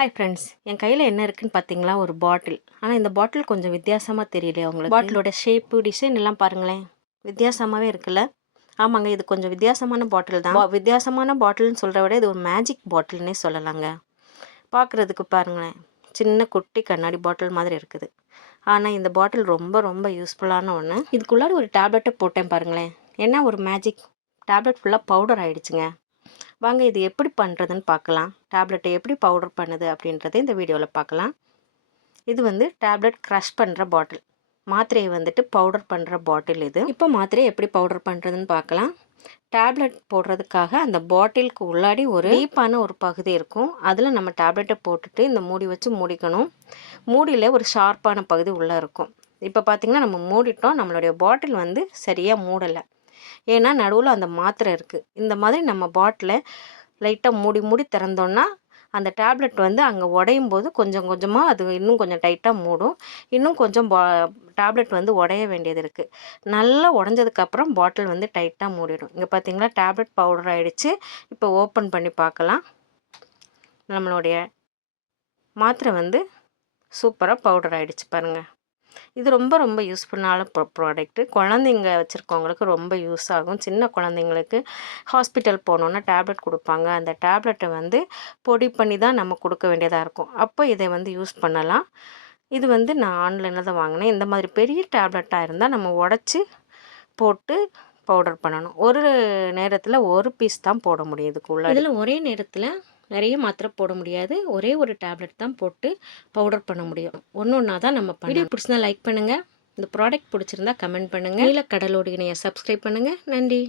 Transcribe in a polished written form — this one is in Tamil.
ஹாய் ஃப்ரெண்ட்ஸ், என் கையில் என்ன இருக்குன்னு பார்த்தீங்களா? ஒரு பாட்டில். ஆனால் இந்த பாட்டில் கொஞ்சம் வித்தியாசமாக தெரியலையா உங்களுக்கு? பாட்டிலோட ஷேப்பு, டிசைன் எல்லாம் பாருங்களேன், வித்தியாசமாகவே இருக்குல்ல? ஆமாங்க, இது கொஞ்சம் வித்தியாசமான பாட்டில் தான். வித்தியாசமான பாட்டில்னு சொல்கிறத விட இது ஒரு மேஜிக் பாட்டில்னே சொல்லலாங்க. பார்க்குறதுக்கு பாருங்களேன், சின்ன குட்டி கண்ணாடி பாட்டில் மாதிரி இருக்குது. ஆனால் இந்த பாட்டில் ரொம்ப ரொம்ப யூஸ்ஃபுல்லான ஒன்று. இதுக்குள்ளாடி ஒரு டேப்லெட்டை போட்டேன் பாருங்களேன், என்ன ஒரு மேஜிக்! டேப்லெட் ஃபுல்லாக பவுடர் ஆகிடுச்சுங்க. வாங்க இது எப்படி பண்ணுறதுன்னு பார்க்கலாம். டேப்லெட்டை எப்படி பவுடர் பண்ணுது அப்படின்றத இந்த வீடியோவில் பார்க்கலாம். இது வந்து டேப்லெட் க்ரஷ் பண்ணுற பாட்டில், மாத்திரையை வந்துட்டு பவுடர் பண்ணுற பாட்டில் இது. இப்போ மாத்திரையை எப்படி பவுடர் பண்ணுறதுன்னு பார்க்கலாம். டேப்லெட் போடுறதுக்காக அந்த பாட்டிலுக்கு உள்ளாடி ஒரு டீப்பான ஒரு பகுதி இருக்கும். அதில் நம்ம டேப்லெட்டை போட்டுட்டு இந்த மூடி வச்சு மூடிக்கணும். மூடியில் ஒரு ஷார்ப்பான பகுதி உள்ளே இருக்கும். இப்போ பார்த்திங்கன்னா நம்ம மூடிட்டோம். நம்மளுடைய பாட்டில் வந்து சரியாக மூடலை, ஏன்னா நடுவில் அந்த மாத்திரை இருக்குது. இந்த மாதிரி நம்ம பாட்டிலை லைட்டாக மூடி மூடி திறந்தோன்னா அந்த டேப்லெட் வந்து அங்கே உடையும் போது கொஞ்சம் கொஞ்சமாக அது இன்னும் கொஞ்சம் டைட்டாக மூடும். இன்னும் கொஞ்சம் டேப்லெட் வந்து உடைய வேண்டியது இருக்குது. நல்லா உடஞ்சதுக்கப்புறம் பாட்டில் வந்து டைட்டாக மூடிடும். இங்கே பார்த்தீங்களா, டேப்லெட் பவுடர் ஆகிடுச்சு. இப்போ ஓப்பன் பண்ணி பார்க்கலாம். நம்மளுடைய மாத்திரை வந்து சூப்பராக பவுடர் ஆகிடுச்சு பாருங்கள். இது ரொம்ப ரொம்ப யூஸ்ஃபுல்லான ப்ராடக்ட்டு. குழந்தைங்க வச்சுருக்கவங்களுக்கு ரொம்ப யூஸ் ஆகும். சின்ன குழந்தைங்களுக்கு ஹாஸ்பிட்டல் போனோன்னா டேப்லெட் கொடுப்பாங்க. அந்த டேப்லெட்டை வந்து பொடி பண்ணி தான் நம்ம கொடுக்க வேண்டியதாக இருக்கும். அப்போ இதை வந்து யூஸ் பண்ணலாம். இது வந்து நான் ஆன்லைனில் தான் வாங்கினேன். இந்த மாதிரி பெரிய டேப்லெட்டாக இருந்தால் நம்ம உடச்சி போட்டு பவுடர் பண்ணணும். ஒரு நேரத்தில் ஒரு பீஸ் தான் போட முடியும் இதுக்குள்ள. இதில் ஒரே நேரத்தில் நிறைய மாத்திரை போட முடியாது. ஒரே ஒரு டேப்லெட் தான் போட்டு பவுடர் பண்ண முடியும். ஒன்று ஒன்றா தான் நம்ம வீடியோ பிடிச்சிருந்தா லைக் பண்ணுங்கள். இந்த ப்ராடக்ட் பிடிச்சிருந்தா கமெண்ட் பண்ணுங்கள். நீலக்கடலோடு இணைய சப்ஸ்கிரைப் பண்ணுங்கள். நன்றி.